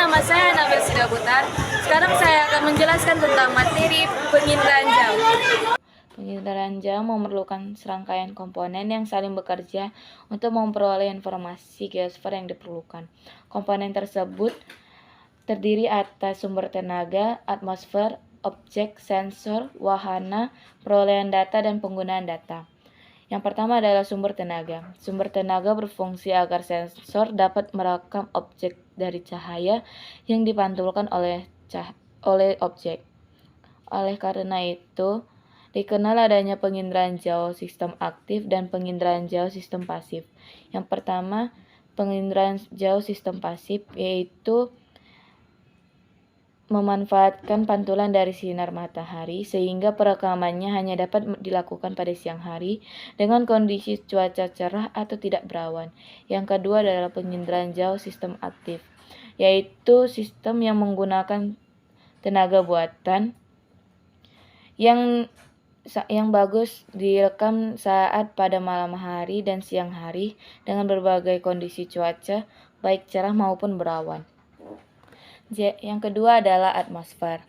nama saya Nabila Sidabutar. Sekarang saya akan menjelaskan tentang materi penginderaan jauh. Penginderaan jauh memerlukan serangkaian komponen yang saling bekerja untuk memperoleh informasi geosfer yang diperlukan. Komponen tersebut terdiri atas sumber tenaga, atmosfer, objek, sensor, wahana, perolehan data, dan penggunaan data. Yang pertama adalah sumber tenaga. Sumber tenaga berfungsi agar sensor dapat merekam objek dari cahaya yang dipantulkan oleh objek. Oleh karena itu, dikenal adanya penginderaan jauh sistem aktif dan penginderaan jauh sistem pasif. Yang pertama, penginderaan jauh sistem pasif yaitu memanfaatkan pantulan dari sinar matahari sehingga perekamannya hanya dapat dilakukan pada siang hari dengan kondisi cuaca cerah atau tidak berawan. Yang kedua adalah penginderaan jauh sistem aktif, yaitu sistem yang menggunakan tenaga buatan yang bagus direkam saat pada malam hari dan siang hari dengan berbagai kondisi cuaca, baik cerah maupun berawan. Yang kedua adalah atmosfer.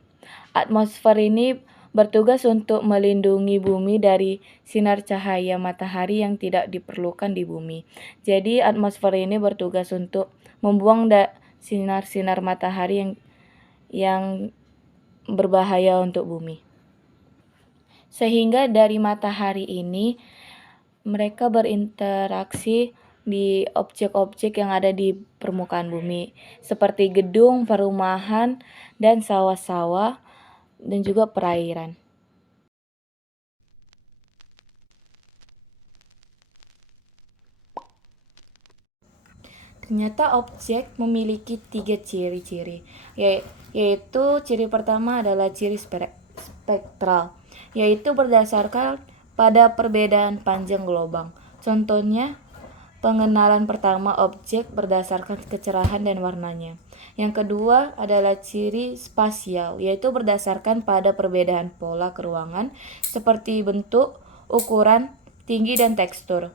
Atmosfer ini bertugas untuk melindungi bumi dari sinar cahaya matahari yang tidak diperlukan di bumi. Jadi atmosfer ini bertugas untuk membuang sinar-sinar matahari yang berbahaya untuk bumi. Sehingga dari matahari ini mereka berinteraksi di objek-objek yang ada di permukaan bumi, seperti gedung, perumahan, dan sawah-sawah, dan juga perairan. Ternyata objek memiliki 3 ciri-ciri, yaitu ciri pertama adalah ciri spektral, yaitu berdasarkan pada perbedaan panjang gelombang. Contohnya, pengenalan pertama objek berdasarkan kecerahan dan warnanya. Yang kedua adalah ciri spasial, yaitu berdasarkan pada perbedaan pola keruangan seperti bentuk, ukuran, tinggi, dan tekstur.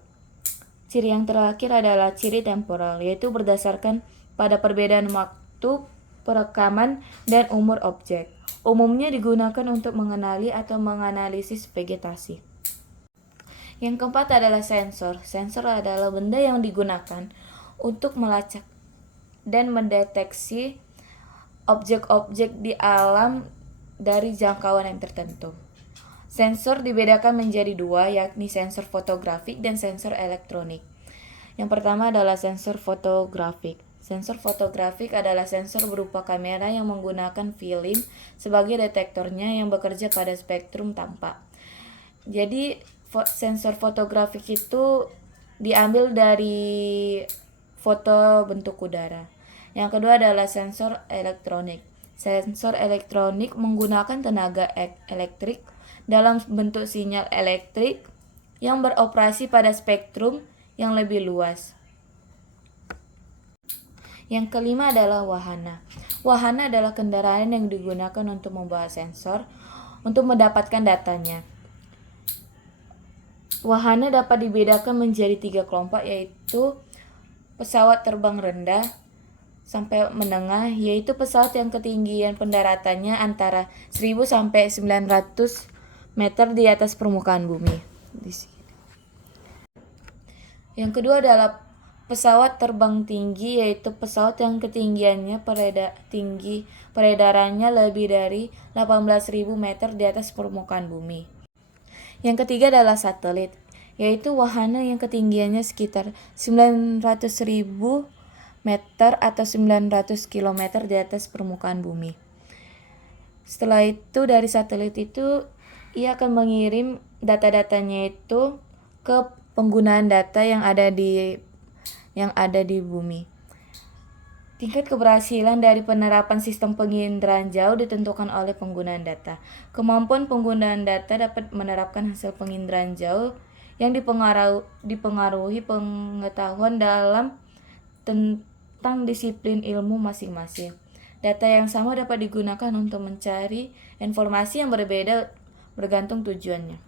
Ciri yang terakhir adalah ciri temporal, yaitu berdasarkan pada perbedaan waktu, perekaman, dan umur objek. Umumnya digunakan untuk mengenali atau menganalisis vegetasi. Yang keempat adalah sensor. Sensor adalah benda yang digunakan untuk melacak dan mendeteksi objek-objek di alam dari jangkauan yang tertentu. Sensor dibedakan menjadi dua, yakni sensor fotografik dan sensor elektronik. Yang pertama adalah sensor fotografik. Sensor fotografik adalah sensor berupa kamera yang menggunakan film sebagai detektornya yang bekerja pada spektrum tampak. Jadi sensor fotografik itu diambil dari foto bentuk udara. Yang kedua adalah sensor elektronik. Sensor elektronik menggunakan tenaga elektrik dalam bentuk sinyal elektrik yang beroperasi pada spektrum yang lebih luas. Yang kelima adalah wahana. Wahana adalah kendaraan yang digunakan untuk membawa sensor untuk mendapatkan datanya. Wahana dapat dibedakan menjadi 3 kelompok, yaitu pesawat terbang rendah sampai menengah, yaitu pesawat yang ketinggian pendaratannya antara 1000 sampai 900 meter di atas permukaan bumi. Yang kedua adalah pesawat terbang tinggi, yaitu pesawat yang ketinggiannya peredarannya lebih dari 18.000 meter di atas permukaan bumi. Yang ketiga adalah satelit, yaitu wahana yang ketinggiannya sekitar 900.000 meter atau 900 km di atas permukaan bumi. Setelah itu dari satelit itu ia akan mengirim data-datanya itu ke penggunaan data yang ada di bumi. Tingkat keberhasilan dari penerapan sistem penginderaan jauh ditentukan oleh penggunaan data. Kemampuan penggunaan data dapat menerapkan hasil penginderaan jauh yang dipengaruhi pengetahuan dalam tentang disiplin ilmu masing-masing. Data yang sama dapat digunakan untuk mencari informasi yang berbeda bergantung tujuannya.